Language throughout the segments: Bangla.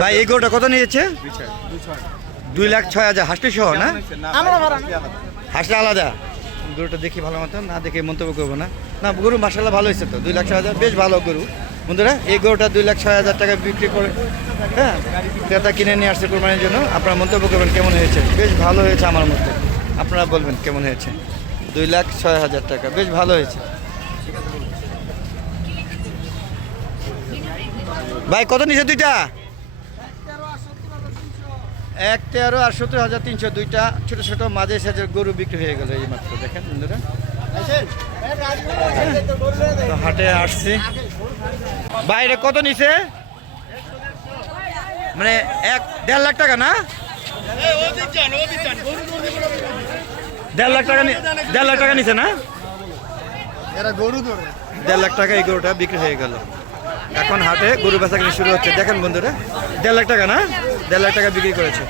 ভাই এই গরুটা কত নিয়েছে? 2,06,000 হাসলি সহ না? হাসটা আলাদা। গরুটা দেখি ভালো মতো, না দেখে মন্তব্য করবো না। না গরু মাশাআল্লাহ ভালো হয়েছে তো, 2,06,000 বেশ ভালো গরু। বন্ধুরা এই গরুটা 2,06,000 টাকা বিক্রি করে, হ্যাঁ ক্রেতা কিনে নিয়ে আসছে কোরবানির জন্য। আপনারা মন্তব্য করবেন কেমন হয়েছে। বেশ ভালো হয়েছে আমার মতে, আপনারা বলবেন কেমন হয়েছে। 2,06,000 টাকা বেশ ভালো হয়েছে। ভাই কত নিচে দুইটা? 1,13,70,300 দুইটা ছোট ছোট মাঝে সাইজের গরু বিক্রি হয়ে গেল এই মাত্র। দেখেন বন্ধুরা তো হাটে আসছি। বাইরে কত নিছে? মানে 1.5 লাখ টাকা না? 1.5 লাখ টাকা, 1.5 লাখ টাকা নিছে না? 1.5 লাখ টাকা এই গরুটা বিক্রি হয়ে গেল। এখন হাটে গরু বেচাকেনি শুরু হচ্ছে। দেখেন বন্ধুরা 1.5 লাখ টাকা না, 1.5 লাখ টাকা বিক্রি করেছে।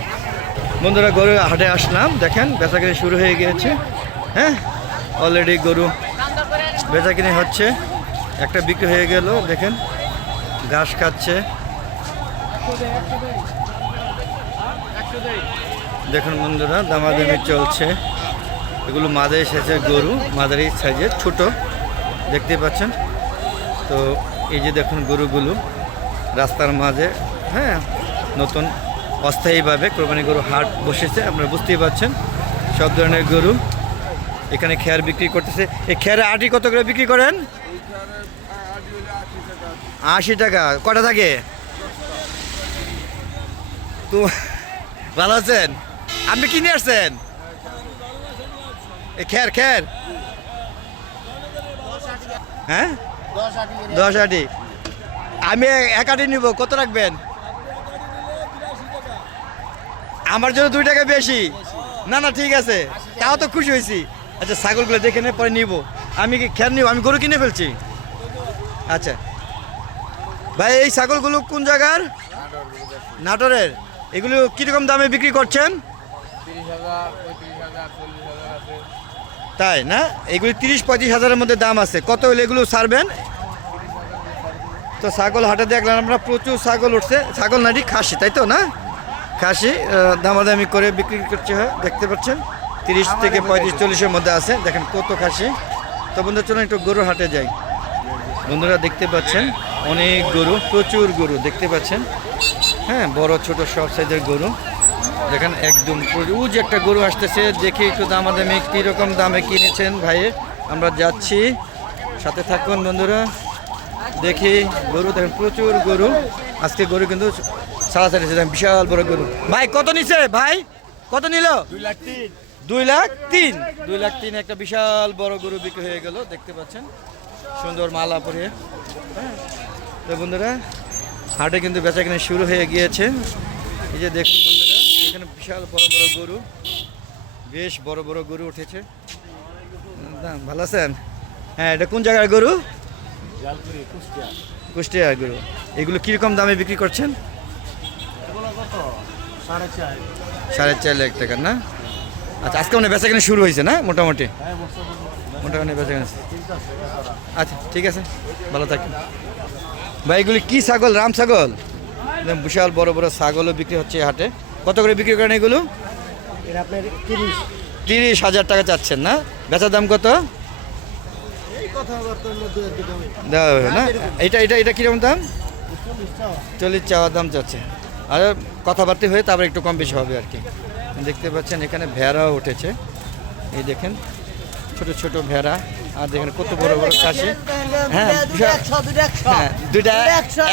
বন্ধুরা গরু হাটে আসলাম, দেখেন বেচাকেনি শুরু হয়ে গিয়েছে। হ্যাঁ অলরেডি গরু বেচাকেনি হচ্ছে। একটা বিক্রি হয়ে গেল, দেখেন ঘাস খাচ্ছে। দেখুন বন্ধুরা দামাদামি চলছে। এগুলো মাঝারি সাইজের গরু, মাঝারি সাইজের ছোট দেখতে পাচ্ছেন। তো এই যে দেখুন গরুগুলো রাস্তার মাঝে, হ্যাঁ নতুন অস্থায়ীভাবে কোরবানি গরু হাট বসেছে, আপনারা বুঝতেই পারছেন। সব ধরনের গরু এখানে খেয়ার বিক্রি করতেছে। এই খেয়ারে আটি কত করে বিক্রি করেন? 80 টাকা। কটা থাকে? তো ভালো আছেন? আপনি কিনে আসছেন এই খেয়ার? খেয়ার হ্যাঁ 10 আটি। আমি 1 আটি নিব, কত রাখবেন? আমার জন্য 2 টাকা বেশি। না না ঠিক আছে, তাও তো খুশি হয়েছি। আচ্ছা ছাগলগুলো দেখে নে, পরে নিব। আমি কি খেয়ার নিব? আমি গরু কিনে ফেলছি। আচ্ছা ভাই এই ছাগলগুলো কোন জায়গার? নাটোরের। এগুলো কীরকম দামে বিক্রি করছেন? 30,000, 35,000, 40,000 আছে। তাই না? এগুলি 30-35 হাজারের মধ্যে দাম আছে। কত হলে এগুলো ছাড়বেন? তো ছাগল হাটে দেখলাম আমরা প্রচুর ছাগল উঠছে। ছাগল নাকি খাসি, তাই তো না? খাসি দামাদামি করে বিক্রি করছে হয়, দেখতে পাচ্ছেন 30 থেকে 35-40-এর মধ্যে আছে। দেখেন কত খাসি। তো বন্ধুরা চলুন একটু গরু হাটে যাই। বন্ধুরা দেখতে পাচ্ছেন অনেক গরু, প্রচুর গরু দেখতে পাচ্ছেন। হ্যাঁ বড় ছোট সব সাইজের গরু দেখেন একদম। ওই যে একটা গরু আসতেছে, দেখি একটু দামাদামি কীরকম দামে কিনেছেন ভাইয়ের। আমরা যাচ্ছি, সাথে থাকুন বন্ধুরা। দেখি গরু দেখেন প্রচুর গরু আজকে। গরু কিন্তু সারাসারি দেখেন বিশাল বড় গরু। ভাই কত নিছে? ভাই কত নিল? 2,03,000। 2,03,000। 2,03,000 একটা বিশাল বড় গরু বিক্রি হয়ে গেল, দেখতে পাচ্ছেন সুন্দর মালা পরে। হ্যাঁ তো বন্ধুরা হাটে কিন্তু বেচাকেনা শুরু হয়ে গিয়েছে। এই যে দেখুন বন্ধুরা এখানে বিশাল বড় বড় গরু, বেশ বড় বড় গরু উঠেছে। ভালো আছেন? হ্যাঁ এটা কোন জায়গার গরু? কুষ্টিয়ার গরু। এগুলো কীরকম দামে বিক্রি করছেন? 4.5 লাখ টাকা না? আচ্ছা আজকে মানে বেচাকেনা শুরু হয়েছে না মোটামুটি? মোটামুটি বেচাকেনা। আচ্ছা ঠিক আছে, ভালো থাকেন ভাই। এগুলি কি ছাগল? রাম ছাগল? বিশাল বড় বড় ছাগলও বিক্রি হচ্ছে এই হাটে। কত করে বিক্রি করেন এগুলো? 30,000 টাকা চাচ্ছেন না? বেচার দাম কত দেওয়া হবে না? এটা এটা এটা কীরকম দাম? 40 চাওয়ার দাম চাচ্ছে। আর কথাবার্তা হয়ে তারপর একটু কম বেশি হবে আর কি। দেখতে পাচ্ছেন এখানে ভেড়াও উঠেছে। এই দেখেন ছোট ছোট ভেড়া। আর দেখেন কত বড় বড় খাসি। হ্যাঁ হ্যাঁ 2টা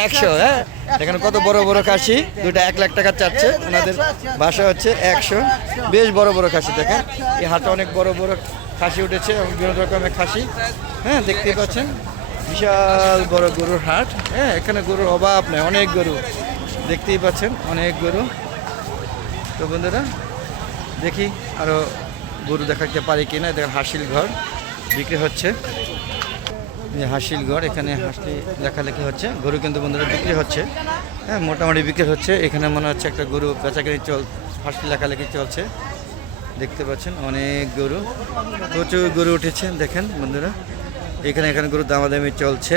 100। হ্যাঁ এখানে কত বড় বড় খাসি। 2টা 1 লাখ টাকা চাচ্ছে। ওনাদের বাসা হচ্ছে 100। বেশ বড় বড় খাসি দেখেন। এই হাটে অনেক বড় বড় খাসি উঠেছে এবং বিভিন্ন রকমের খাসি। হ্যাঁ দেখতেই পাচ্ছেন বিশাল বড় গরুর হাট। হ্যাঁ এখানে গরুর অভাব নেই, অনেক গরু দেখতেই পাচ্ছেন, অনেক গরু। তো বন্ধুরা দেখি আরও গরু দেখাতে পারি কিনা। দেখেন হাসিল ঘর বিক্রি হচ্ছে। হাসিল ঘর, এখানে হাসি লেখালেখি হচ্ছে। গরু কিন্তু বন্ধুরা বিক্রি হচ্ছে। হ্যাঁ মোটামুটি বিক্রি হচ্ছে। এখানে মনে হচ্ছে একটা গরু বেচাকেনি হাসি লেখালেখি চলছে। দেখতে পাচ্ছেন অনেক গরু, প্রচুর গরু উঠেছে দেখেন বন্ধুরা। এখানে গরু দামাদামি চলছে।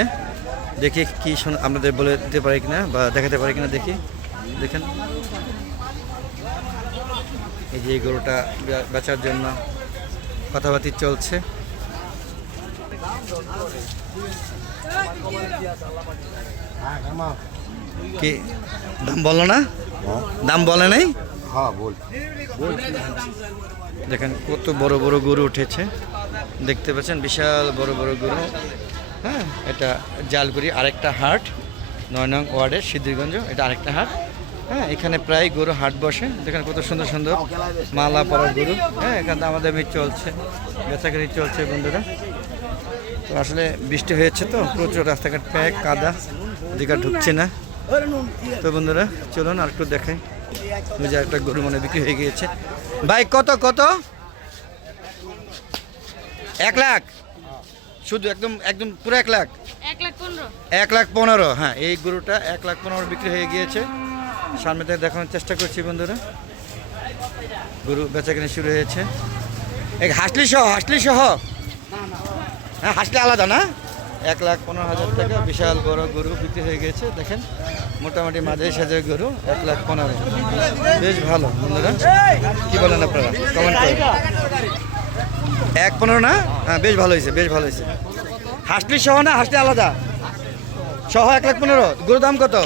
দেখি কি আপনাদের বলে দিতে পারি কিনা বা দেখাতে পারি কিনা দেখি। দেখেন এই যে এই গরুটা বেচার জন্য কথাবার্তা চলছে। কি দাম বলো না? দাম বলে নাই? হ্যাঁ বল। দেখেন কত বড় বড় গরু উঠেছে, দেখতে পাচ্ছেন বিশাল বড় বড় গরু। হ্যাঁ, এটা জালগুড়ি আরেকটা হাট, 9 নং ওয়ার্ডের সিদ্ধিরগঞ্জ, এটা আরেকটা হাট। হ্যাঁ, এখানে প্রায় গরু হাট বসে। দেখেন কত সুন্দর সুন্দর মালা পরা গরু। হ্যাঁ, এখানে আমাদের চলছে, বেচাকেনি চলছে বন্ধুরা। তো আসলে বৃষ্টি হয়েছে তো প্রচুর, রাস্তাঘাট প্যাক কাদা, দিকে ঢুকছে না। তো বন্ধুরা চলুন আর একটু দেখাই। ওই যে একটা গরু মনে বিক্রি হয়ে গিয়েছে। ভাই কত কত? 1 লাখ শুধু, একদম একদম পুরো 1 লাখ? 1,15,000 1,15,000। হ্যাঁ, এই গরুটা 1,15,000 বিক্রি হয়ে গিয়েছে। সামনে থেকে দেখানোর চেষ্টা করছি বন্ধুরা। গরু বেচাকেনি শুরু হয়েছে। এক হাসলি সহ, হাসলি সহ? হ্যাঁ, হাসলি আলাদা না? 1,15,000 টাকা বিশাল বড় গরু বিক্রি হয়ে গেছে। দেখেন মোটামুটি মাঝারি সাজের গরু 1,15,000, বেশ ভালো বন্ধুরা। কি বলেন আপনারা, কমেন্ট করেন। 1,15,000 না? হ্যাঁ, বেশ ভালো হয়েছে, বেশ ভালো হয়েছে। হাসলি সহ না হাসলি আলাদা? সহ 1,15,000। গরুর দাম কত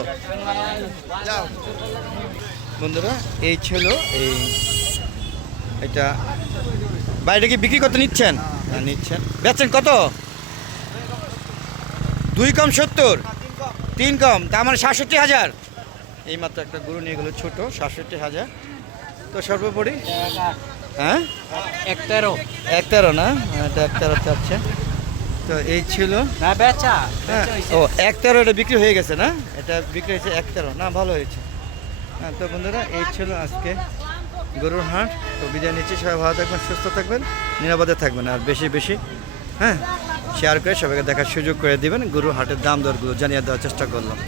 বন্ধুরা? এই ছিল এটা। বাইরে কি বিক্রি করতে নিচ্ছেন? হ্যাঁ নিচ্ছেন। বেচছেন কত? 2 কম 70, 3 কম, তার মানে 67,000। এইমাত্র একটা গরু নিয়ে গেলো ছোট, 67,000। তো সর্বোপরি হ্যাঁ 1,13 না? এটা 1,13 চাচ্ছে। তো এই ছিল না বেচা হ্যাঁ। ও 1,13 এটা বিক্রি হয়ে গেছে না? এটা বিক্রি হয়েছে 1,13 না? ভালো হয়েছে। হ্যাঁ, তো বন্ধুরা এই ছিল আজকে গরুর হাট। তো বিদায় নিচ্ছি, সবাই ভালো থাকবেন, সুস্থ থাকবেন, নিরাপদে থাকবেন, আর বেশি বেশি হ্যাঁ শেয়ার করে সবাইকে দেখার সুযোগ করে দিবেন। গরুর হাটের দাম দরগুলো জানিয়ে দেওয়ার চেষ্টা করলাম।